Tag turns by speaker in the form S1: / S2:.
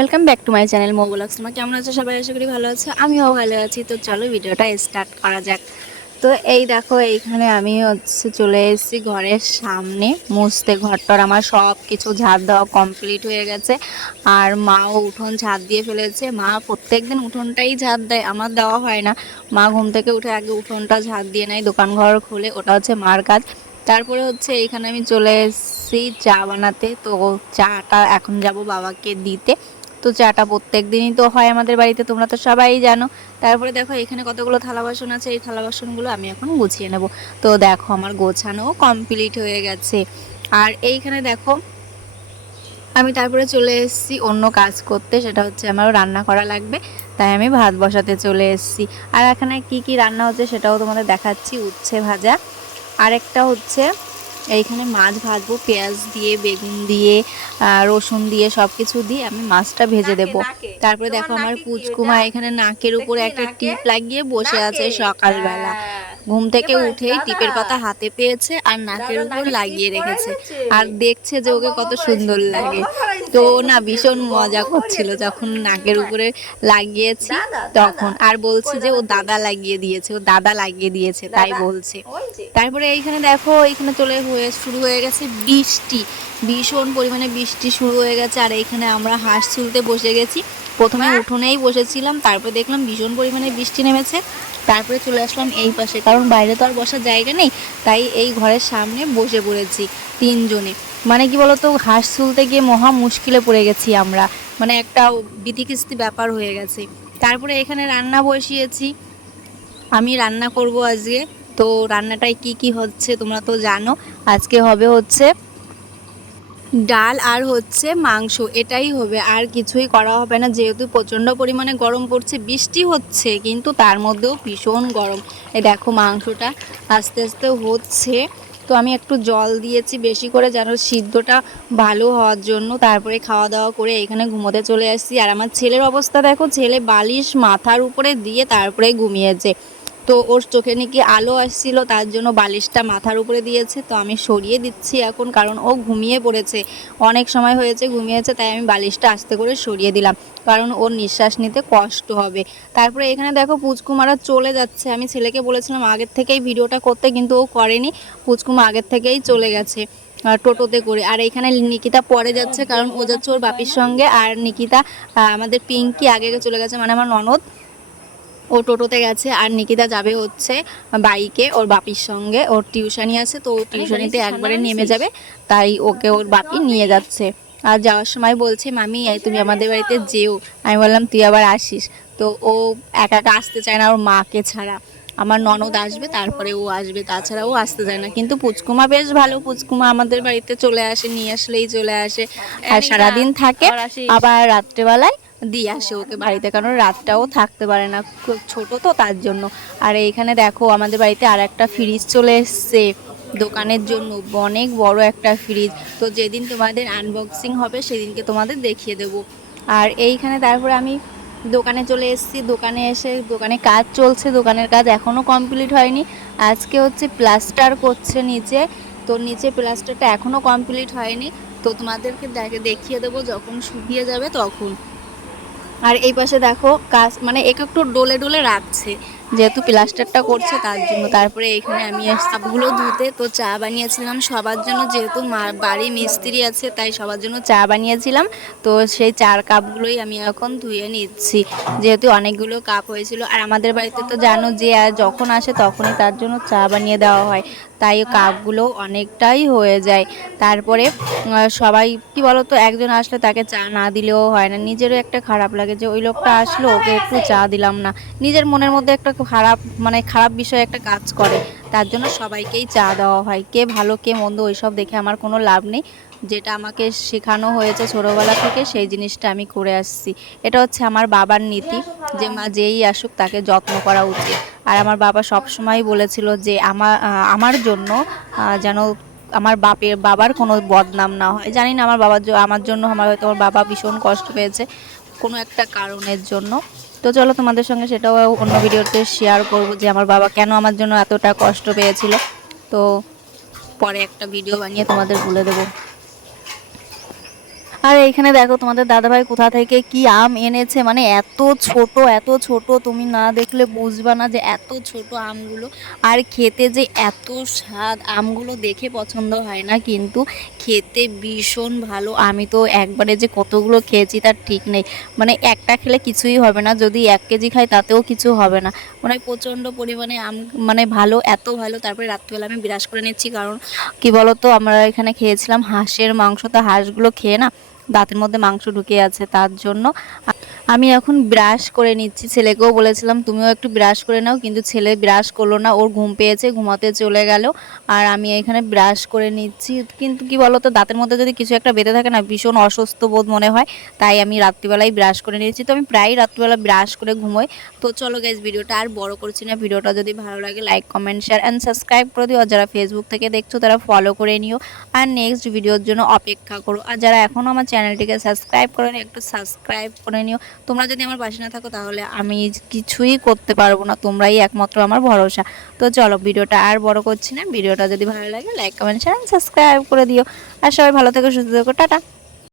S1: Welcome back to my channel মোবলক্স তোমার কেমন আছো? সবাই আশা করি ভালো আছো। আমিও ভালো আছি। তো চলো ভিডিওটা স্টার্ট করা যাক। তো এই দেখো, এইখানে আমি হচ্ছে চলে এসেছি ঘরের সামনে। মুছতে ঘরটার আমার সব কিছু ঝাড় দেওয়া কমপ্লিট হয়ে গেছে। আর মাও উঠোন ঝাড় দিয়ে ফেলেছে। মা প্রত্যেকদিন উঠোনটাই ঝাড় দেয়। আমার দেওয়া হয় না। মা ঘুম থেকে উঠে আগে উঠোনটা ঝাড় দিয়ে নেয় দোকান ঘর খুলে। ওটা হচ্ছে মার কাজ। তারপরে হচ্ছে এইখানে আমি চলে এসেছি চা বানাতে। তো চাটা এখন যাব বাবাকে দিতে। তো চাটা প্রত্যেক দিনই তো হয় আমাদের বাড়িতে, তোমরা তো সবাই জানো। তারপরে দেখো, এখানে কতগুলো থালা বাসন আছে, এই থালা বাসনগুলো আমি এখন গুছিয়ে নেব। তো দেখো, আমার গোছানো কমপ্লিট হয়ে গেছে। আর এইখানে দেখো, আমি তারপরে চলে এসেছি অন্য কাজ করতে, সেটা হচ্ছে আমারও রান্না করা লাগবে। তাই আমি ভাত বসাতে চলে এসেছি। আর এখানে কি কি রান্না হচ্ছে সেটাও তোমাদের দেখাচ্ছি, উচ্ছে ভাজা। আরেকটা হচ্ছে এইখানে মাছ ভাজবো পেঁয়াজ দিয়ে বেগুন দিয়ে আহ, রসুন দিয়ে সব কিছু দিয়ে আমি মাছটা ভেজে দেব। তারপরে দেখো আমার পুচকুমা এখানে নাকের উপর একটা টিপ লাগিয়ে বসে আছে সকালবেলা। ঘুম থেকে উঠেই টিপের কথা হাতে পেয়েছে আর নাকের উপর লাগিয়ে রেখেছে। আর দেখছে যে ওকে কত সুন্দর লাগে। তো না ভীষণ মজা করছিল যখন নাকের উপরে লাগিয়েছি তখন। আর বলছে যে ও দাদা? লাগিয়ে দিয়েছে ও দাদা লাগিয়ে দিয়েছে তাই বলছে। তারপরে এইখানে দেখো এইখানে চলে হয়ে শুরু হয়ে গেছে বৃষ্টি। ভীষণ পরিমাণে বৃষ্টি শুরু হয়ে গেছে আর এইখানে আমরা হাঁস তুলতে বসে গেছি। প্রথমে উঠোনেই বসেছিলাম তারপরে দেখলাম ভীষণ পরিমাণে বৃষ্টি নেমেছে তারপরে চলে আসলাম এই পাশে। কারণ বাইরে তো আর বসার জায়গা নেই তাই এই ঘরের সামনে বসে পড়েছি তিনজনে। মানে কি বলতো হাঁস তুলতে গিয়ে মহা মুশকিলে পড়ে গেছি আমরা। মানে একটা বিধিকিস্তি ব্যাপার হয়ে গেছে। তারপরে এখানে রান্না বসিয়েছি। আমি রান্না করব আজকে। তো রান্নাটায় কি কি হচ্ছে তোমরা তো জানো। আজকে হবে হচ্ছে ডাল আর হচ্ছে মাংস, এটাই হবে। আর কিছুই করা হবে না, যেহেতু প্রচণ্ড পরিমাণে গরম পড়ছে, বৃষ্টি হচ্ছে, কিন্তু তার মধ্যেও ভীষণ গরম। এই দেখো মাংসটা আস্তে আস্তে হচ্ছে। তো আমি একটু জল দিয়েছি বেশি করে, যেন সিদ্ধটা ভালো হওয়ার জন্য। তারপরে খাওয়া দাওয়া করে এখানে ঘুমোতে চলে আসছি। আর আমার ছেলের অবস্থা দেখো, ছেলে বালিশ মাথার উপরে দিয়ে তারপরে ঘুমিয়েছে। তো ওর চোখে নাকি আলো আসছিল, তার জন্য বালিশটা মাথার উপরে দিয়েছে। তো আমি সরিয়ে দিচ্ছি এখন, কারণ ও ঘুমিয়ে পড়েছে। অনেক সময় হয়েছে ঘুমিয়েছে, তাই আমি বালিশটা আস্তে করে সরিয়ে দিলাম, কারণ ওর নিঃশ্বাস নিতে কষ্ট হবে। তারপরে এখানে দেখো পুচকুমারা চলে যাচ্ছে। আমি ছেলেকে বলেছিলাম আগের থেকেই ভিডিওটা করতে, কিন্তু ও করেনি। পুচকুমা আগের থেকেই চলে গেছে টোটোতে করে। আর এখানে নিকিতা পরে যাচ্ছে, কারণ ও যাচ্ছে ওর বাপির সঙ্গে। আর নিকিতা আমাদের পিঙ্কি আগে আগে চলে গেছে মানে আমার ননদ। ও টোটোতে গেছে আর নিকিতা যাবে হচ্ছে বাইকে ওর বাপির সঙ্গে ওর টিউশনি আছে তো টিউশনিতে একবারে নেমে যাবে তাই ওকে ওর বাপি নিয়ে যাচ্ছে। আর যাওয়ার সময় বলছে মামি তুমি আমাদের বাড়িতে যেও। আমি বললাম তুই আবার আসিস? তো ও একা একা আসতে চায় না ওর মাকে ছাড়া। আমার ননদ আসবে তারপরে ও আসবে তাছাড়া ও আসতে চায় না। কিন্তু পুচকুমা বেশ ভালো পুচকুমা আমাদের বাড়িতে চলে আসে নিয়ে আসলেই চলে আসে। আর সারাদিন থাকে আবার রাত্রেবেলায় দিয়ে আসে ওকে বাড়িতে, কারণ রাতটাও থাকতে পারে না, খুব ছোট তো তার জন্য। আর এইখানে দেখো, আমাদের বাড়িতে আর একটা ফ্রিজ চলে এসছে, দোকানের জন্য, অনেক বড় একটা ফ্রিজ তো যেদিন তোমাদের আনবক্সিং হবে, সেদিনকে তোমাদের দেখিয়ে দেব। আর এইখানে তারপরে আমি দোকানে চলে এসেছি, দোকানে এসে, দোকানে কাজ চলছে, দোকানের কাজ এখনও কমপ্লিট হয়নি। আজকে হচ্ছে প্লাস্টার করছে নিচে, তো নিচে প্লাস্টারটা এখনও কমপ্লিট হয়নি। তো তোমাদেরকে দেখে দেখিয়ে দেবো, যখন শুকিয়ে যাবে তখন। আর এই পাশে দেখো কাজ মানে এক একটু ডোলে ডোলে রাখছে যেহেতু প্লাস্টারটা করছে তার জন্য। তারপরে এখানে আমি সবগুলো ধুতে তো চা বানিয়েছিলাম। সবার জন্য যেহেতু বাড়ি মিস্ত্রি আছে, তাই সবার জন্য চা বানিয়েছিলাম। তো সেই চার কাপগুলোই আমি এখন ধুয়ে নিচ্ছি। যেহেতু অনেকগুলো কাপ হয়েছিল। আর আমাদের বাড়িতে তো জানো যে যখন আসে তখনই তার জন্য চা বানিয়ে দেওয়া হয়। তাই কাপগুলো অনেকটাই হয়ে যায়। তারপরে সবাই, কি বলতো, একজন আসলে তাকে চা না দিলেও হয় না। নিজেরও একটা খারাপ লাগে যে, ওই লোকটা আসলো, ওকে একটু চা দিলাম না। নিজের মনের মধ্যে একটা খারাপ মানে খারাপ বিষয় একটা কাজ করে। তার জন্য সবাইকেই চা দেওয়া হয়। কে ভালো, কে মন্দ, ওইসব দেখে আমার কোনো লাভ নেই। যেটা আমাকে শেখানো হয়েছে ছোটোবেলা থেকে, সেই জিনিসটা আমি করে আসছি। এটা হচ্ছে আমার বাবার নীতি, যে মা যেই আসুক, তাকে যত্ন করা উচিত। আর আমার বাবা সব সময় বলেছিল যে আমার আমার জন্য যেন আমার বাপের, বাবার কোনো বদনাম না হয়। জানি না আমার বাবার আমার জন্য আমার হয়তো আমার বাবা ভীষণ কষ্ট পেয়েছে কোনো একটা কারণের জন্য। তো চলো তোমাদের সঙ্গে সেটাও অন্য ভিডিওতে শেয়ার করব যে আমার বাবা কেন আমার জন্য এতটা কষ্ট পেয়েছিল। তো পরে একটা ভিডিও বানিয়ে তোমাদের বলে দেবো। আর এইখানে দেখো তোমাদের দাদাভাই কোথা থেকে কি আম এনেছে? মানে এত ছোট এত ছোট, তুমি না দেখলে বুঝবা না যে এত ছোট আমগুলো। আর খেতে যে এত স্বাদ, আমগুলো দেখে পছন্দ হয় না কিন্তু খেতে ভীষণ ভালো। আমি তো একবারে যে কতগুলো খেয়েছি তার ঠিক নেই। মানে একটা খেলে কিছুই হবে না, যদি এক কেজি খাই তাতেও কিছু হবে না। মানে প্রচণ্ড পরিমাণে আম মানে ভালো, এত ভালো। তারপরে রাত্রিবেলা আমি বিরাজ করে নিচ্ছি, কারণ কি বলতো, আমরা এখানে খেয়েছিলাম হাঁসের মাংস। তো হাঁসগুলো খেয়ে না দাঁতের মধ্যে মাংস ঢুকে আছে তার জন্য। আমি এখন ব্রাশ করে নিচ্ছি। ছেলেকেও বলেছিলাম, তুমিও একটু ব্রাশ করে নাও। কিন্তু ছেলে ব্রাশ করল না, ওর ঘুম পেয়েছে, ঘুমাতে চলে গেল। আর আমি এখানে ব্রাশ করে নিচ্ছি। কিন্তু কি বলতো, দাঁতের মধ্যে যদি কিছু একটা বেঁধে থাকে না, ভীষণ অসুস্থ বোধ মনে হয়। তাই আমি রাত্রিবেলায় ব্রাশ করে নিয়েছি। তো আমি প্রায় রাত্রিবেলা ব্রাশ করে ঘুমোই। তো চলো গাইজ ভিডিওটা আর বড় করছি না। ভিডিওটা যদি ভালো লাগে like comment share and subscribe করে দিও। যারা ফেসবুক থেকে দেখছ, তারা ফলো করে নিও। আর নেক্সট ভিডিওর জন্য অপেক্ষা করো। আর যারা এখনও আমার চ্যানেলটিকে সাবস্ক্রাইব করে একটু সাবস্ক্রাইব করে নিও। তোমরা যদি আমার পাশে না থাকো, তাহলে আমি কিছুই করতে পারব না। তোমরাই একমাত্র আমার ভরসা। তো চলো, ভিডিওটা আর বড় করছি না। ভিডিওটা যদি ভালো লাগে লাইক কমেন্ট শেয়ার সাবস্ক্রাইব করে দিও। আর সবাই ভালো থেকো, সুস্থ থেকো। টাটা।